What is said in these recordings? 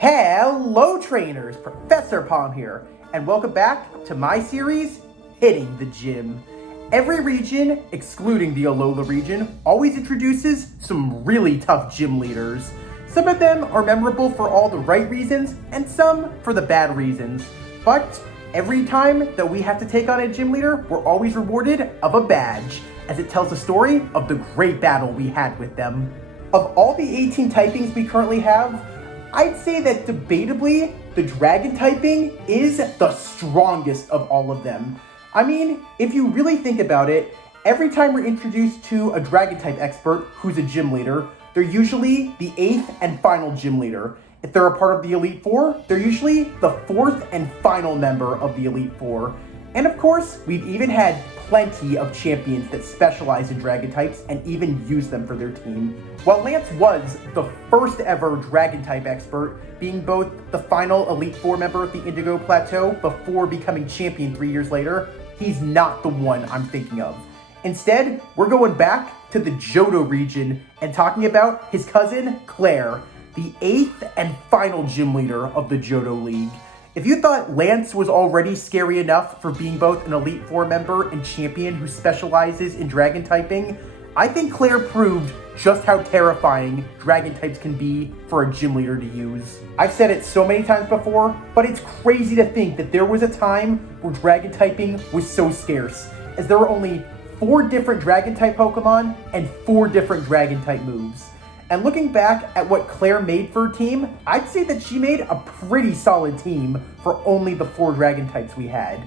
Hello trainers, Professor Palm here, and welcome back to my series, Hitting the Gym. Every region, excluding the Alola region, always introduces some really tough gym leaders. Some of them are memorable for all the right reasons, and some for the bad reasons. But every time that we have to take on a gym leader, we're always rewarded of a badge, as it tells the story of the great battle we had with them. Of all the 18 typings we currently have, I'd say that debatably, the dragon typing is the strongest of all of them. I mean, if you really think about it, every time we're introduced to a dragon type expert who's a gym leader, they're usually the 8th and final gym leader. If they're a part of the Elite Four, they're usually the 4th and final member of the Elite Four. And of course, we've even had plenty of champions that specialize in dragon types and even use them for their team. While Lance was the first ever dragon type expert, being both the final Elite Four member of the Indigo Plateau before becoming champion 3 years later, he's not the one I'm thinking of. Instead, we're going back to the Johto region and talking about his cousin, Clair, the 8th and final gym leader of the Johto League. If you thought Lance was already scary enough for being both an Elite Four member and champion who specializes in dragon typing, I think Clair proved just how terrifying dragon types can be for a gym leader to use. I've said it so many times before, but it's crazy to think that there was a time where dragon typing was so scarce, as there were only 4 different dragon type Pokemon and 4 different dragon type moves. And looking back at what Clair made for her team, I'd say that she made a pretty solid team for only the 4 dragon types we had,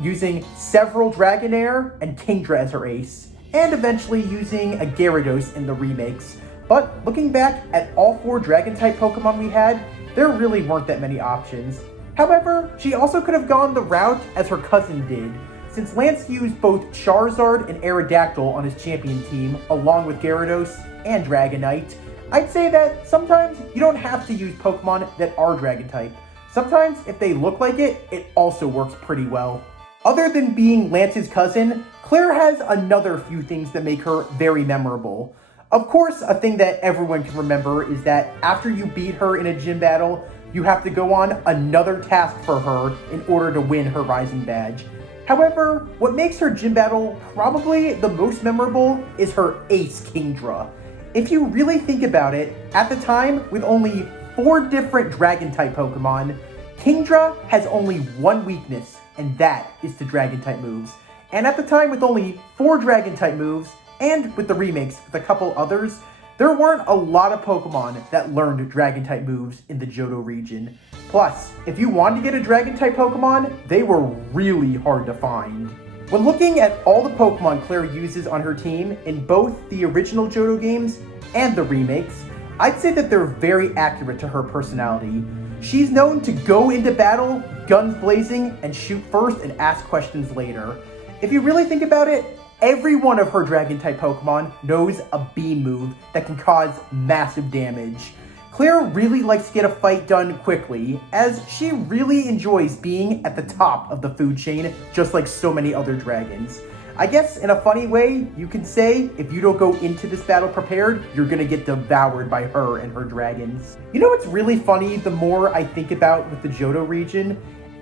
using several Dragonair and Kingdra as her ace, and eventually using a Gyarados in the remakes. But looking back at all 4 dragon type Pokemon we had, there really weren't that many options. However, she also could have gone the route as her cousin did, since Lance used both Charizard and Aerodactyl on his champion team, along with Gyarados and Dragonite. I'd say that sometimes you don't have to use Pokemon that are dragon type. Sometimes if they look like it, it also works pretty well. Other than being Lance's cousin, Clair has another few things that make her very memorable. Of course, a thing that everyone can remember is that after you beat her in a gym battle, you have to go on another task for her in order to win her Rising Badge. However, what makes her gym battle probably the most memorable is her ace Kingdra. If you really think about it, at the time, with only 4 different dragon-type Pokemon, Kingdra has only one weakness, and that is to dragon-type moves. And at the time, with only 4 dragon-type moves, and with the remakes with a couple others, there weren't a lot of Pokemon that learned dragon-type moves in the Johto region. Plus, if you wanted to get a dragon-type Pokemon, they were really hard to find. When looking at all the Pokemon Clair uses on her team in both the original Johto games and the remakes, I'd say that they're very accurate to her personality. She's known to go into battle, guns blazing, and shoot first and ask questions later. If you really think about it, every one of her Dragon-type Pokemon knows a beam move that can cause massive damage. Clair really likes to get a fight done quickly, as she really enjoys being at the top of the food chain, just like so many other dragons. I guess in a funny way, you can say if you don't go into this battle prepared, you're gonna get devoured by her and her dragons. You know what's really funny the more I think about with the Johto region?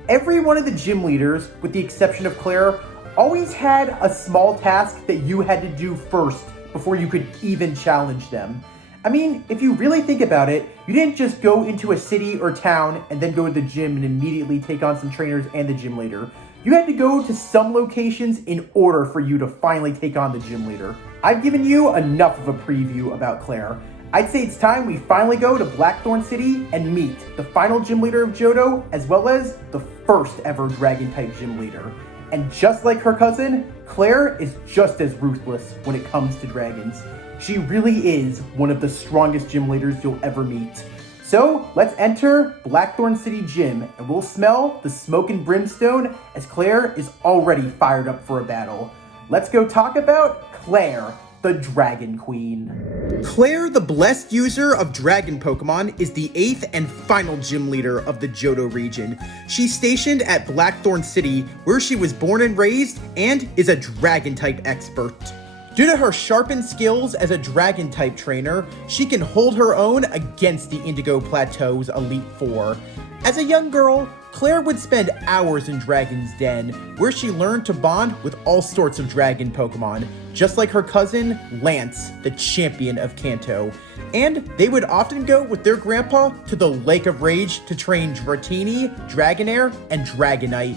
Every one of the gym leaders, with the exception of Clair, always had a small task that you had to do first before you could even challenge them. I mean, if you really think about it, you didn't just go into a city or town and then go to the gym and immediately take on some trainers and the gym leader. You had to go to some locations in order for you to finally take on the gym leader. I've given you enough of a preview about Clair. I'd say it's time we finally go to Blackthorn City and meet the final gym leader of Johto, as well as the first ever dragon-type gym leader. And just like her cousin, Clair is just as ruthless when it comes to dragons. She really is one of the strongest gym leaders you'll ever meet. So let's enter Blackthorn City Gym, and we'll smell the smoke and brimstone as Clair is already fired up for a battle. Let's go talk about Clair, the Dragon Queen. Clair, the blessed user of Dragon Pokemon, is the 8th and final gym leader of the Johto region. She's stationed at Blackthorn City, where she was born and raised, and is a Dragon-type expert. Due to her sharpened skills as a Dragon-type trainer, she can hold her own against the Indigo Plateau's Elite Four. As a young girl, Clair would spend hours in Dragon's Den, where she learned to bond with all sorts of dragon Pokemon, just like her cousin, Lance, the champion of Kanto. And they would often go with their grandpa to the Lake of Rage to train Dratini, Dragonair, and Dragonite.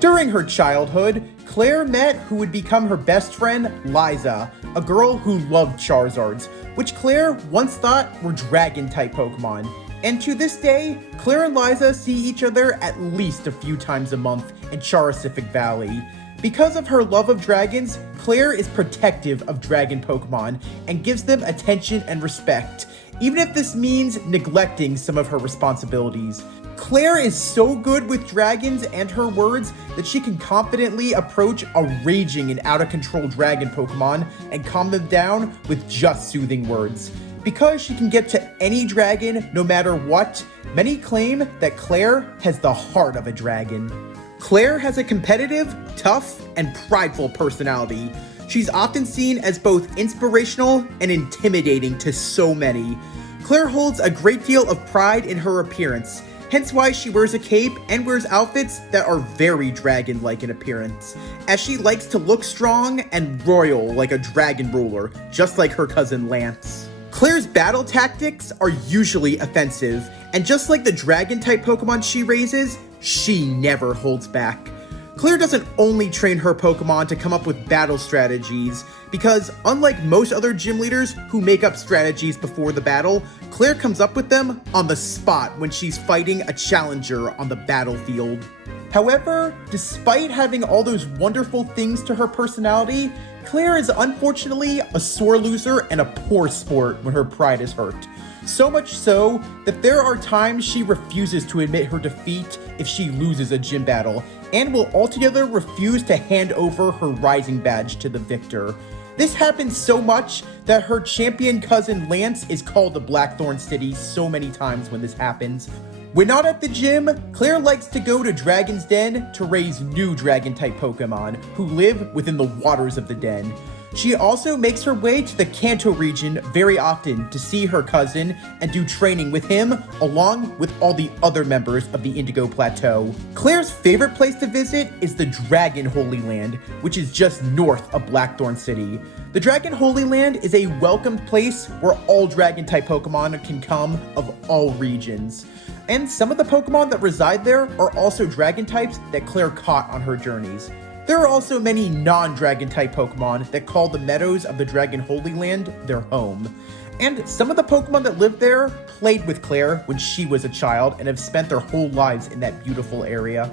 During her childhood, Clair met who would become her best friend, Liza, a girl who loved Charizards, which Clair once thought were Dragon-type Pokemon. And to this day, Clair and Liza see each other at least a few times a month in Charocific Valley. Because of her love of dragons, Clair is protective of dragon Pokemon and gives them attention and respect, even if this means neglecting some of her responsibilities. Clair is so good with dragons and her words that she can confidently approach a raging and out-of-control dragon Pokemon and calm them down with just soothing words. Because she can get to any dragon no matter what, many claim that Clair has the heart of a dragon. Clair has a competitive, tough, and prideful personality. She's often seen as both inspirational and intimidating to so many. Clair holds a great deal of pride in her appearance, hence why she wears a cape and wears outfits that are very dragon-like in appearance, as she likes to look strong and royal like a dragon ruler, just like her cousin Lance. Clair's battle tactics are usually offensive, and just like the dragon-type Pokemon she raises, she never holds back. Clair doesn't only train her Pokemon to come up with battle strategies, because unlike most other gym leaders who make up strategies before the battle, Clair comes up with them on the spot when she's fighting a challenger on the battlefield. However, despite having all those wonderful things to her personality, Clair is unfortunately a sore loser and a poor sport when her pride is hurt. So much so that there are times she refuses to admit her defeat if she loses a gym battle, and will altogether refuse to hand over her Rising Badge to the victor. This happens so much that her champion cousin Lance is called to Blackthorn City so many times when this happens. When not at the gym, Clair likes to go to Dragon's Den to raise new Dragon-type Pokemon who live within the waters of the den. She also makes her way to the Kanto region very often to see her cousin and do training with him, along with all the other members of the Indigo Plateau. Clair's favorite place to visit is the Dragon Holy Land, which is just north of Blackthorn City. The Dragon Holy Land is a welcomed place where all Dragon-type Pokemon can come of all regions. And some of the Pokemon that reside there are also Dragon types that Clair caught on her journeys. There are also many non-Dragon type Pokemon that call the meadows of the Dragon Holy Land their home. And some of the Pokemon that live there played with Clair when she was a child and have spent their whole lives in that beautiful area.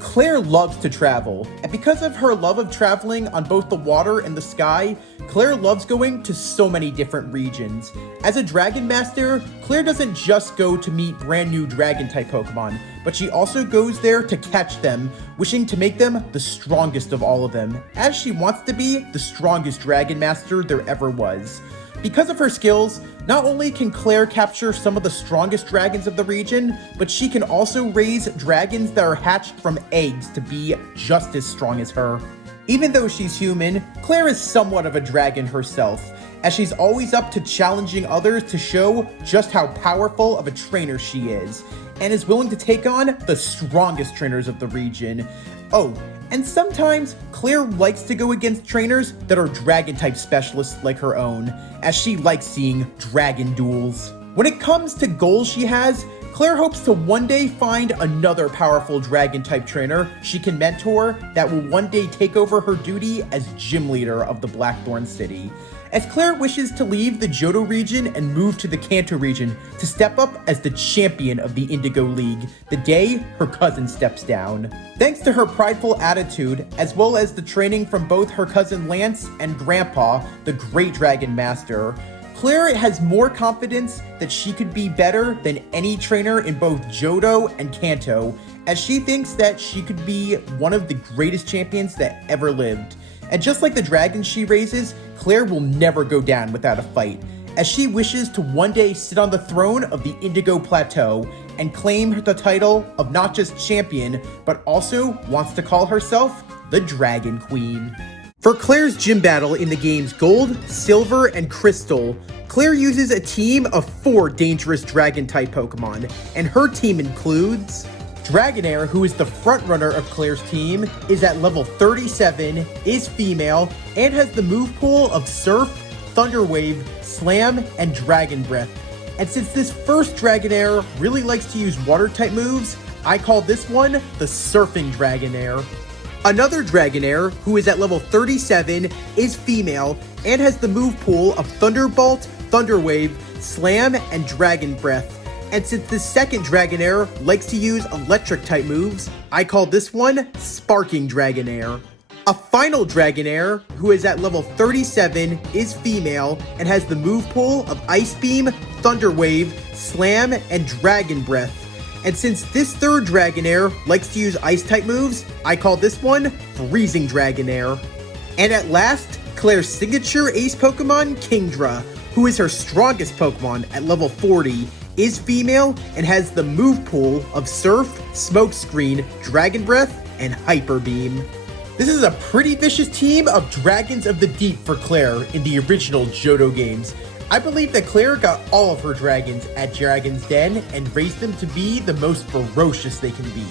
Clair loves to travel, and because of her love of traveling on both the water and the sky, Clair loves going to so many different regions. As a Dragon Master, Clair doesn't just go to meet brand new Dragon-type Pokemon, but she also goes there to catch them, wishing to make them the strongest of all of them, as she wants to be the strongest Dragon Master there ever was. Because of her skills, not only can Clair capture some of the strongest dragons of the region, but she can also raise dragons that are hatched from eggs to be just as strong as her. Even though she's human, Clair is somewhat of a dragon herself, as she's always up to challenging others to show just how powerful of a trainer she is, and is willing to take on the strongest trainers of the region. Oh, and sometimes Clair likes to go against trainers that are Dragon-type specialists like her own, as she likes seeing dragon duels. When it comes to goals she has, Clair hopes to one day find another powerful Dragon-type trainer she can mentor that will one day take over her duty as gym leader of the Blackthorn City, as Clair wishes to leave the Johto region and move to the Kanto region to step up as the champion of the Indigo League the day her cousin steps down. Thanks to her prideful attitude, as well as the training from both her cousin Lance and Grandpa, the Great Dragon Master, Clair has more confidence that she could be better than any trainer in both Johto and Kanto, as she thinks that she could be one of the greatest champions that ever lived. And just like the dragons she raises, Clair will never go down without a fight, as she wishes to one day sit on the throne of the Indigo Plateau and claim the title of not just champion, but also wants to call herself the Dragon Queen. For Clair's gym battle in the games Gold, Silver, and Crystal, Clair uses a team of 4 dangerous Dragon-type Pokemon, and her team includes Dragonair, who is the frontrunner of Clair's team, is at level 37, is female, and has the move pool of Surf, Thunder Wave, Slam, and Dragon Breath. And since this first Dragonair really likes to use Water-type moves, I call this one the Surfing Dragonair. Another Dragonair, who is at level 37, is female, and has the move pool of Thunderbolt, Thunder Wave, Slam, and Dragon Breath. And since the second Dragonair likes to use Electric-type moves, I call this one Sparking Dragonair. A final Dragonair, who is at level 37, is female, and has the move pool of Ice Beam, Thunder Wave, Slam, and Dragon Breath. And since this third Dragonair likes to use Ice-type moves, I call this one Freezing Dragonair. And at last, Clair's signature ace Pokemon, Kingdra, who is her strongest Pokemon at level 40, is female, and has the move pool of Surf, Smokescreen, Dragon Breath, and Hyper Beam. This is a pretty vicious team of Dragons of the Deep for Clair in the original Johto games. I believe that Clair got all of her dragons at Dragon's Den and raised them to be the most ferocious they can be.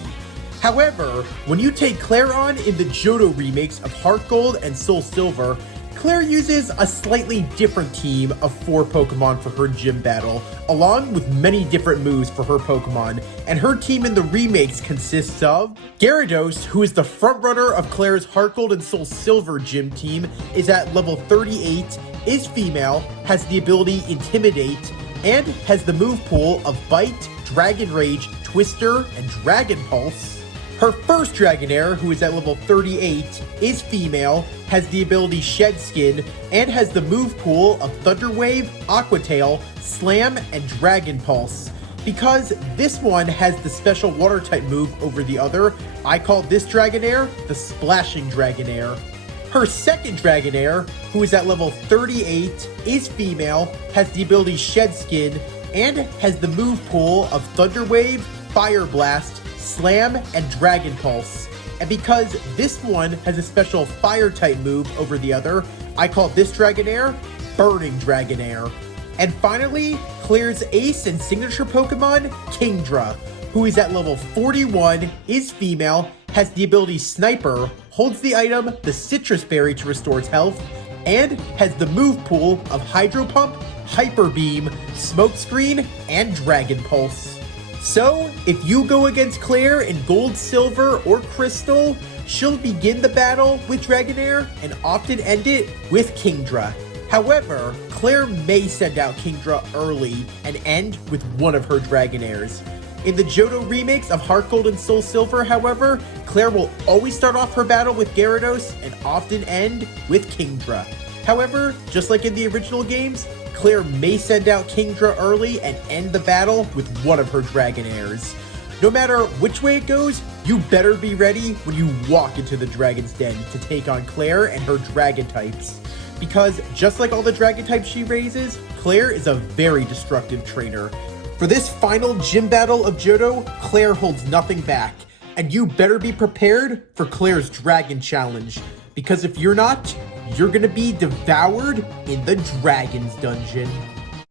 However, when you take Clair on in the Johto remakes of Heart Gold and Soul Silver, Clair uses a slightly different team of 4 Pokemon for her gym battle, along with many different moves for her Pokemon, and her team in the remakes consists of Gyarados, who is the frontrunner of Clair's Heart Gold and Soul Silver gym team, is at level 38, is female, has the ability Intimidate, and has the move pool of Bite, Dragon Rage, Twister, and Dragon Pulse. Her first Dragonair, who is at level 38, is female, has the ability Shed Skin, and has the move pool of Thunder Wave, Aqua Tail, Slam, and Dragon Pulse. Because this one has the special Water-type move over the other, I call this Dragonair the Splashing Dragonair. Her second Dragonair, who is at level 38, is female, has the ability Shed Skin, and has the move pool of Thunder Wave, Fire Blast, Slam, and Dragon Pulse. And because this one has a special Fire-type move over the other, I call this Dragonair Burning Dragonair. And finally, Clair's ace and signature Pokemon, Kingdra, who is at level 41, is female, has the ability Sniper, holds the item the Citrus Berry to restore its health, and has the move pool of Hydro Pump, Hyper Beam, Smokescreen, and Dragon Pulse. So, if you go against Clair in Gold, Silver, or Crystal, she'll begin the battle with Dragonair and often end it with Kingdra. However, Clair may send out Kingdra early and end with one of her Dragonairs. In the Johto remakes of Heart Gold and Soul Silver, however, Clair will always start off her battle with Gyarados and often end with Kingdra. However, just like in the original games, Clair may send out Kingdra early and end the battle with one of her Dragonairs. No matter which way it goes, you better be ready when you walk into the Dragon's Den to take on Clair and her Dragon types. Because just like all the Dragon types she raises, Clair is a very destructive trainer. For this final gym battle of Johto, Clair holds nothing back, and you better be prepared for Clair's Dragon Challenge, because if you're not, you're gonna be devoured in the Dragon's Dungeon.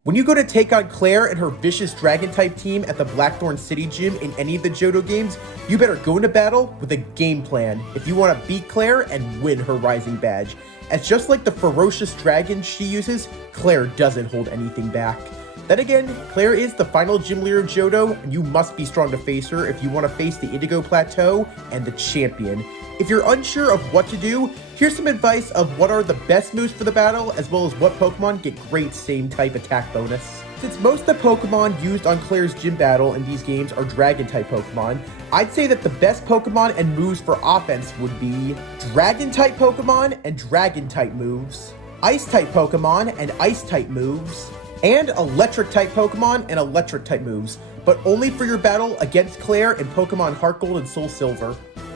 When you go to take on Clair and her vicious Dragon-type team at the Blackthorn City Gym in any of the Johto games, you better go into battle with a game plan if you want to beat Clair and win her Rising Badge. As just like the ferocious dragon she uses, Clair doesn't hold anything back. Then again, Clair is the final gym leader of Johto, and you must be strong to face her if you want to face the Indigo Plateau and the champion. If you're unsure of what to do, here's some advice of what are the best moves for the battle, as well as what Pokemon get great same type attack bonus. Since most of the Pokemon used on Clair's gym battle in these games are Dragon-type Pokemon, I'd say that the best Pokemon and moves for offense would be Dragon-type Pokemon and Dragon-type moves, Ice-type Pokemon and Ice-type moves, and Electric-type Pokemon and Electric-type moves, but only for your battle against Clair in Pokemon Heart Gold and Soul Silver.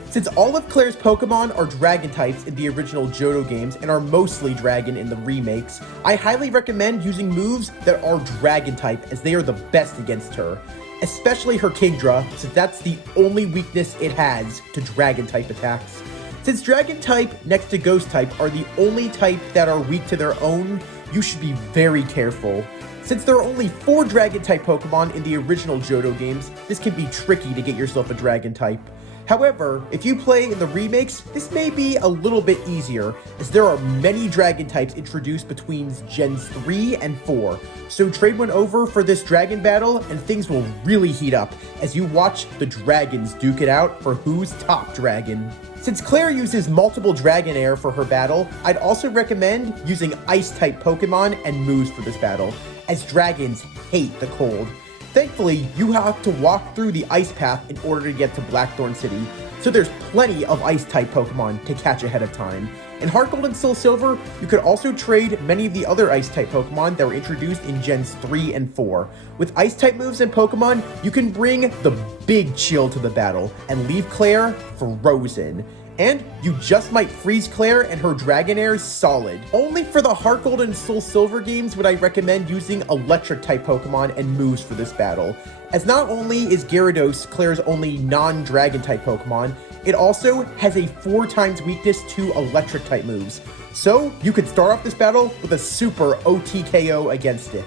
Since all of Clair's Pokemon are Dragon types in the original Johto games and are mostly Dragon in the remakes, I highly recommend using moves that are Dragon type, as they are the best against her. Especially her Kingdra, since that's the only weakness it has to Dragon type attacks. Since Dragon type next to Ghost type are the only type that are weak to their own, you should be very careful. Since there are only 4 Dragon type Pokemon in the original Johto games, this can be tricky to get yourself a Dragon type. However, if you play in the remakes, this may be a little bit easier, as there are many Dragon types introduced between Gens 3 and 4. So trade one over for this Dragon battle, and things will really heat up as you watch the Dragons duke it out for who's top Dragon. Since Clair uses multiple Dragonair for her battle, I'd also recommend using Ice-type Pokemon and moves for this battle, as Dragons hate the cold. Thankfully, you have to walk through the ice path in order to get to Blackthorn City, so there's plenty of Ice-type Pokemon to catch ahead of time. In Heart Gold and Soul Silver, you could also trade many of the other Ice-type Pokemon that were introduced in Gens 3 and 4. With Ice-type moves and Pokemon, you can bring the big chill to the battle and leave Clair frozen. And you just might freeze Clair and her Dragonair solid. Only for the Heart Gold and Soul Silver games would I recommend using Electric-type Pokemon and moves for this battle, as not only is Gyarados Clair's only non-Dragon-type Pokemon, it also has a 4 times weakness to Electric-type moves. So you could start off this battle with a super OTKO against it.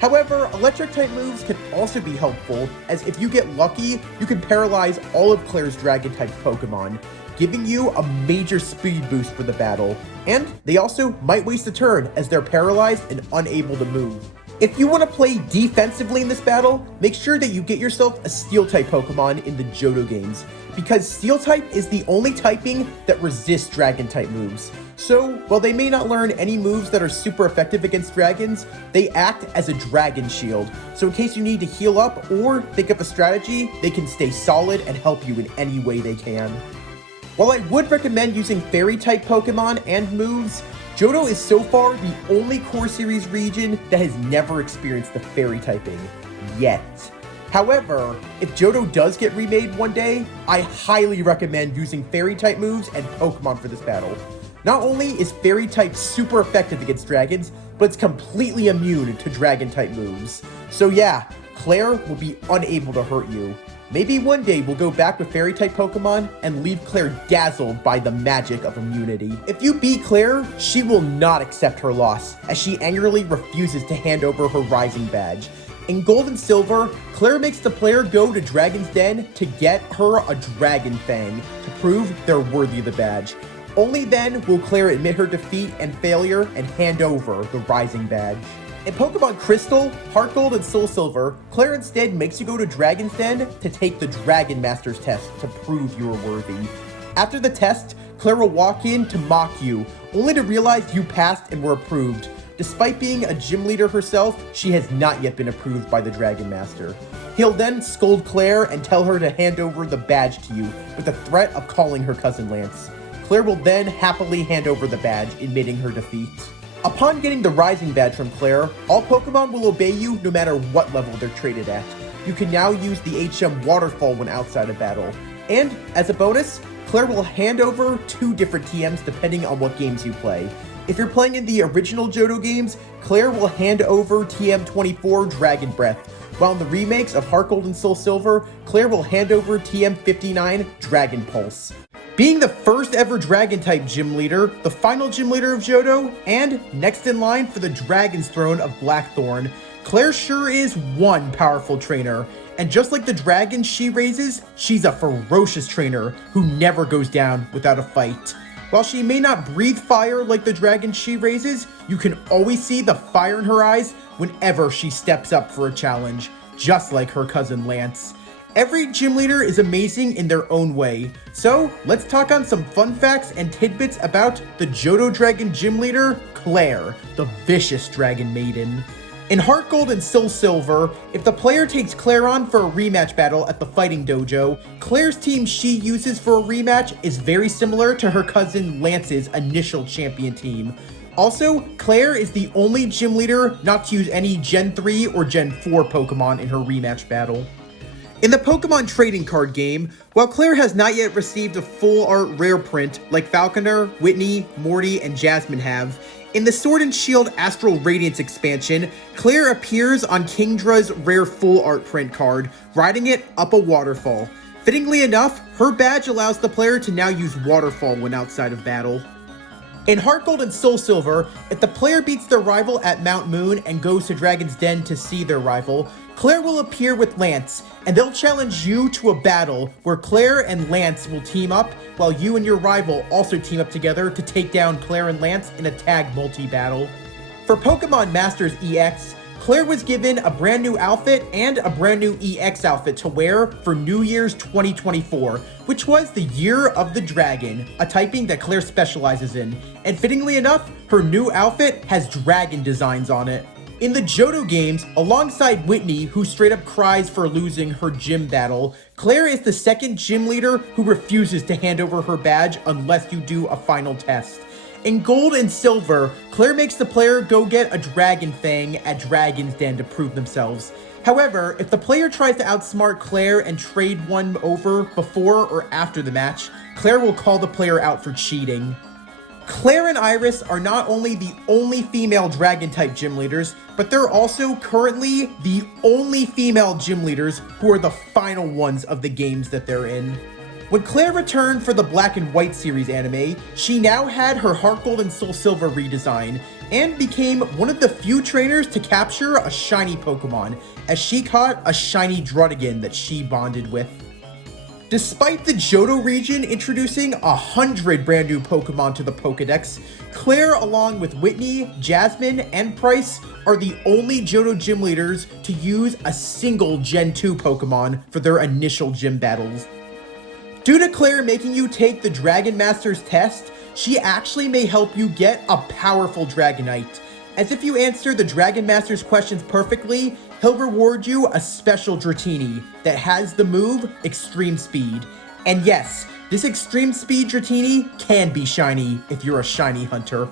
However, Electric-type moves can also be helpful, as if you get lucky, you can paralyze all of Clair's Dragon-type Pokemon, giving you a major speed boost for the battle. And they also might waste a turn, as they're paralyzed and unable to move. If you want to play defensively in this battle, make sure that you get yourself a Steel-type Pokemon in the Johto games, because Steel-type is the only typing that resists Dragon-type moves. So, while they may not learn any moves that are super effective against dragons, they act as a dragon shield. So in case you need to heal up or think up a strategy, they can stay solid and help you in any way they can. While I would recommend using Fairy-type Pokemon and moves, Johto is so far the only core series region that has never experienced the Fairy typing, yet. However, if Johto does get remade one day, I highly recommend using Fairy-type moves and Pokemon for this battle. Not only is Fairy-type super effective against dragons, but it's completely immune to Dragon-type moves. So yeah, Clair will be unable to hurt you. Maybe one day we'll go back with Fairy-type Pokemon and leave Clair dazzled by the magic of immunity. If you beat Clair, she will not accept her loss, as she angrily refuses to hand over her Rising Badge. In Gold and Silver, Clair makes the player go to Dragon's Den to get her a Dragon Fang to prove they're worthy of the badge. Only then will Clair admit her defeat and failure and hand over the Rising Badge. In Pokemon Crystal, Heart Gold, and Soul Silver, Clair instead makes you go to Dragon's Den to take the Dragon Master's test to prove you are worthy. After the test, Clair will walk in to mock you, only to realize you passed and were approved. Despite being a gym leader herself, she has not yet been approved by the Dragon Master. He'll then scold Clair and tell her to hand over the badge to you, with the threat of calling her cousin Lance. Clair will then happily hand over the badge, admitting her defeat. Upon getting the Rising Badge from Clair, all Pokemon will obey you no matter what level they're traded at. You can now use the HM Waterfall when outside of battle. And, as a bonus, Clair will hand over 2 different TMs depending on what games you play. If you're playing in the original Johto games, Clair will hand over TM24 Dragon Breath, while in the remakes of Heart Gold and Soul Silver, Clair will hand over TM59 Dragon Pulse. Being the first ever Dragon-type gym leader, the final gym leader of Johto, and next in line for the Dragon's Throne of Blackthorn, Clair sure is one powerful trainer. And just like the dragons she raises, she's a ferocious trainer who never goes down without a fight. While she may not breathe fire like the dragon she raises, you can always see the fire in her eyes whenever she steps up for a challenge, just like her cousin Lance. Every gym leader is amazing in their own way, so let's talk on some fun facts and tidbits about the Johto Dragon gym leader, Clair, the vicious dragon maiden. In Heart Gold and Soul Silver, if the player takes Clair on for a rematch battle at the Fighting Dojo, Clair's team she uses for a rematch is very similar to her cousin Lance's initial champion team. Also, Clair is the only gym leader not to use any Gen 3 or Gen 4 Pokemon in her rematch battle. In the Pokemon trading card game, while Clair has not yet received a full art rare print like Falconer, Whitney, Morty, and Jasmine have, in the Sword and Shield Astral Radiance expansion, Clair appears on Kingdra's rare full art print card, riding it up a waterfall. Fittingly enough, her badge allows the player to now use Waterfall when outside of battle. In Heart Gold and Soul Silver, if the player beats their rival at Mount Moon and goes to Dragon's Den to see their rival, Clair will appear with Lance, and they'll challenge you to a battle where Clair and Lance will team up, while you and your rival also team up together to take down Clair and Lance in a tag multi-battle. For Pokemon Masters EX, Clair was given a brand new outfit and a brand new EX outfit to wear for New Year's 2024, which was the Year of the Dragon, a typing that Clair specializes in, and fittingly enough, her new outfit has dragon designs on it. In the Johto games, alongside Whitney, who straight up cries for losing her gym battle, Clair is the second gym leader who refuses to hand over her badge unless you do a final test. In Gold and Silver, Clair makes the player go get a Dragon Fang at Dragon's Den to prove themselves. However, if the player tries to outsmart Clair and trade one over before or after the match, Clair will call the player out for cheating. Clair and Iris are not only the only female Dragon-type gym leaders, but they're also currently the only female gym leaders who are the final ones of the games that they're in. When Clair returned for the Black and White series anime, she now had her Heart Gold and Soul Silver redesign, and became one of the few trainers to capture a shiny Pokemon, as she caught a shiny Druddigon that she bonded with. Despite the Johto region introducing 100 brand new Pokemon to the Pokedex, Clair, along with Whitney, Jasmine, and Price, are the only Johto gym leaders to use a single Gen 2 Pokemon for their initial gym battles. Due to Clair making you take the Dragon Master's test, she actually may help you get a powerful Dragonite, as if you answer the Dragon Master's questions perfectly, he'll reward you a special Dratini that has the move Extreme Speed. And yes, this Extreme Speed Dratini can be shiny if you're a shiny hunter.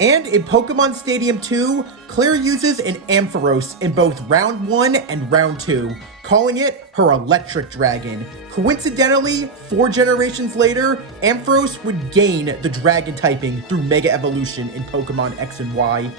And in Pokemon Stadium 2, Clair uses an Ampharos in both Round 1 and Round 2, calling it her Electric Dragon. Coincidentally, 4 generations later, Ampharos would gain the Dragon typing through Mega Evolution in Pokemon X and Y.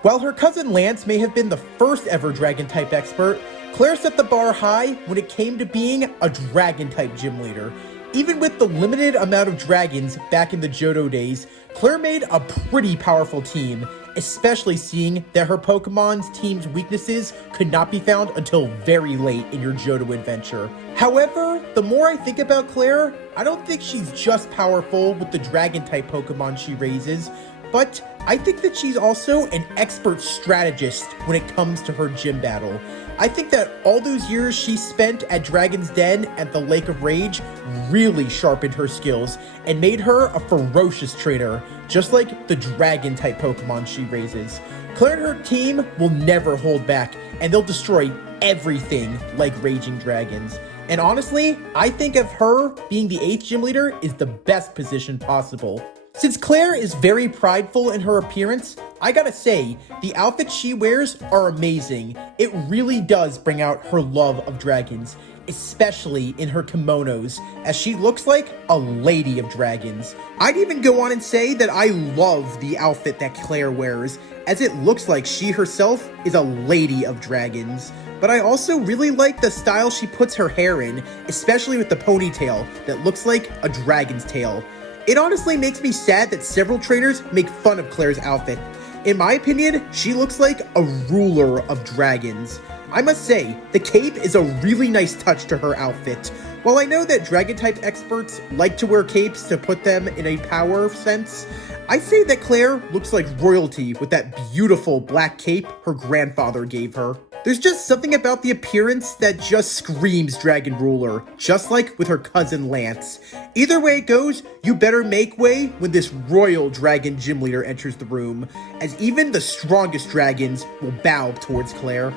While her cousin Lance may have been the first ever Dragon-type expert, Clair set the bar high when it came to being a Dragon-type gym leader. Even with the limited amount of dragons back in the Johto days, Clair made a pretty powerful team, especially seeing that her Pokemon's team's weaknesses could not be found until very late in your Johto adventure. However, the more I think about Clair, I don't think she's just powerful with the Dragon-type Pokemon she raises, but I think that she's also an expert strategist when it comes to her gym battle. I think that all those years she spent at Dragon's Den at the Lake of Rage really sharpened her skills and made her a ferocious trainer, just like the Dragon-type Pokemon she raises. Clair and her team will never hold back, and they'll destroy everything like raging dragons. And honestly, I think of her being the 8th gym leader is the best position possible. Since Clair is very prideful in her appearance, I gotta say, the outfits she wears are amazing. It really does bring out her love of dragons, especially in her kimonos, as she looks like a lady of dragons. I'd even go on and say that I love the outfit that Clair wears, as it looks like she herself is a lady of dragons. But I also really like the style she puts her hair in, especially with the ponytail that looks like a dragon's tail. It honestly makes me sad that several trainers make fun of Clair's outfit. In my opinion, she looks like a ruler of dragons. I must say, the cape is a really nice touch to her outfit. While I know that Dragon-type experts like to wear capes to put them in a power sense, I say that Clair looks like royalty with that beautiful black cape her grandfather gave her. There's just something about the appearance that just screams Dragon Ruler, just like with her cousin Lance. Either way it goes, you better make way when this royal dragon gym leader enters the room, as even the strongest dragons will bow towards Clair.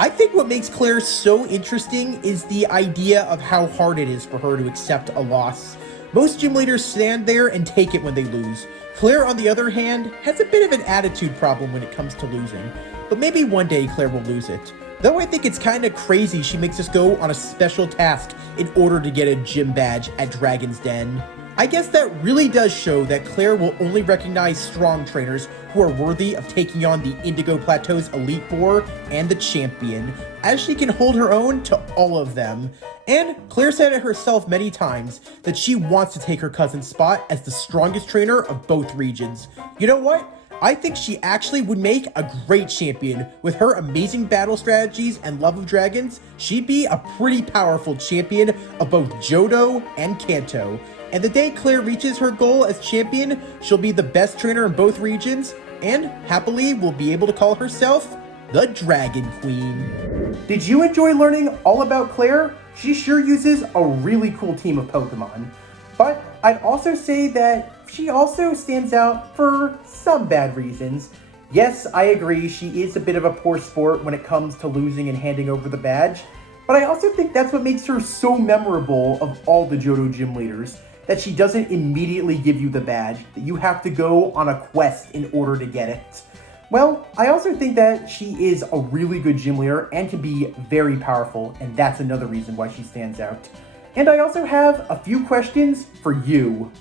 I think what makes Clair so interesting is the idea of how hard it is for her to accept a loss. Most gym leaders stand there and take it when they lose. Clair, on the other hand, has a bit of an attitude problem when it comes to losing. But maybe one day Clair will lose it. Though I think it's kinda crazy she makes us go on a special task in order to get a gym badge at Dragon's Den. I guess that really does show that Clair will only recognize strong trainers who are worthy of taking on the Indigo Plateau's Elite Four and the Champion, as she can hold her own to all of them. And Clair said it herself many times that she wants to take her cousin's spot as the strongest trainer of both regions. You know what? I think she actually would make a great champion. With her amazing battle strategies and love of dragons, she'd be a pretty powerful champion of both Johto and Kanto. And the day Clair reaches her goal as champion, she'll be the best trainer in both regions, and happily will be able to call herself the Dragon Queen. Did you enjoy learning all about Clair? She sure uses a really cool team of Pokemon. But I'd also say that she also stands out for some bad reasons. Yes, I agree, she is a bit of a poor sport when it comes to losing and handing over the badge, but I also think that's what makes her so memorable of all the Johto gym leaders, that she doesn't immediately give you the badge, that you have to go on a quest in order to get it. Well, I also think that she is a really good gym leader and can be very powerful, and that's another reason why she stands out. And I also have a few questions for you.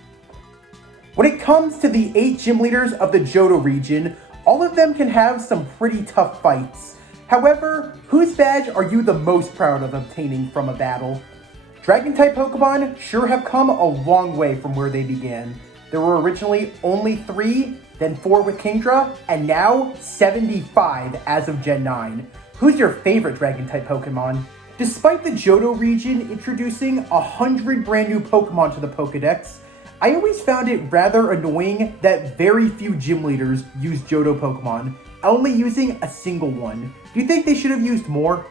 When it comes to the 8 gym leaders of the Johto region, all of them can have some pretty tough fights. However, whose badge are you the most proud of obtaining from a battle? Dragon-type Pokemon sure have come a long way from where they began. There were originally only 3, then 4 with Kingdra, and now 75 as of Gen 9. Who's your favorite Dragon-type Pokemon? Despite the Johto region introducing 100 brand new Pokemon to the Pokedex, I always found it rather annoying that very few gym leaders use Johto Pokemon, only using a single one. Do you think they should have used more?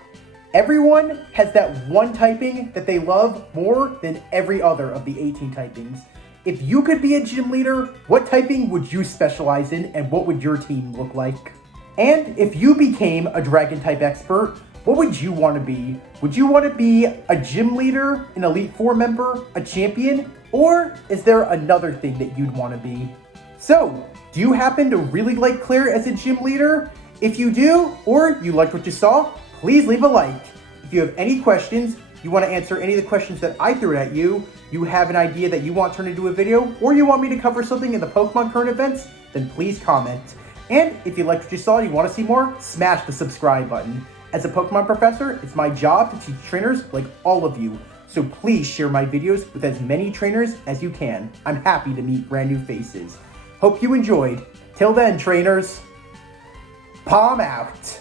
Everyone has that one typing that they love more than every other of the 18 typings. If you could be a gym leader, what typing would you specialize in and what would your team look like? And if you became a Dragon-type expert, what would you want to be? Would you want to be a gym leader, an Elite Four member, a champion? Or is there another thing that you'd want to be? So, do you happen to really like Clair as a gym leader? If you do, or you liked what you saw, please leave a like. If you have any questions, you want to answer any of the questions that I threw at you, you have an idea that you want turned into a video, or you want me to cover something in the Pokemon current events, then please comment. And if you liked what you saw and you want to see more, smash the subscribe button. As a Pokemon professor, it's my job to teach trainers like all of you. So please share my videos with as many trainers as you can. I'm happy to meet brand new faces. Hope you enjoyed. Till then, trainers, Palm out.